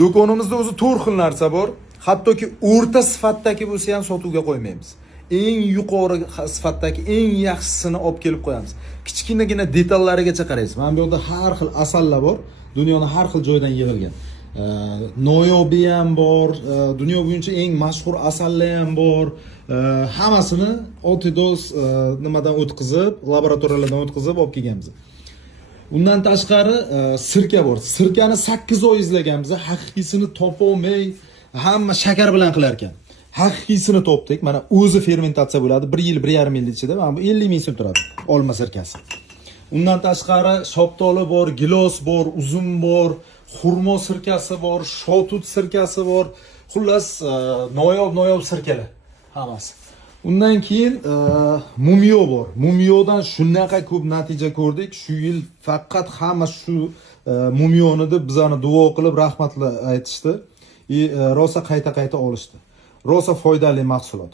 Do'konimizda o'zi 4 xil narsa bor. Hattoki o'rta sifatdagi bo'lsa ham sotuvga qo'ymaymiz. Eng yuqori sifatdagi eng yaxshisini olib kelib qo'yamiz. Kichkinagina detallarigacha qaraysiz. Mana bu yerda har xil asallar bor. Dunyoning har xil joyidan yig'ilgan. Noyobi ham bor, dunyo bo'yicha eng mashhur asallar ham bor. Hammasini otidoz nimadan o'tkazib, laboratoriyalardan o'tkazib olib kelganmiz. Undan tashqari sirka bor. Sirkani 8 oy izlaganmiz. Haqiqiysini topa olmay, hamma shakar bilan qilar ekan. Haqiqiysini topdik. Mana o'zi fermentatsiya bo'ladi. 1 yil, 1,5 yil ichida mana bu 50 ming so'm turadi. Olma sirkasi. Undan tashqari shoptoli bor, gilos bor, uzum bor, xurmo sirkasi bor, shotut sirkasi bor. Xullas, noyob sirkalar hammasi. Undan keyin mumyo bor. Mumyodan shunaqa ko'p natija ko'rdik. Shu yil faqat hamma shu mumyoni deb bizani duo qilib rahmatli aytishdi. Rosa qayta olishdi. Rosa foydali mahsulot.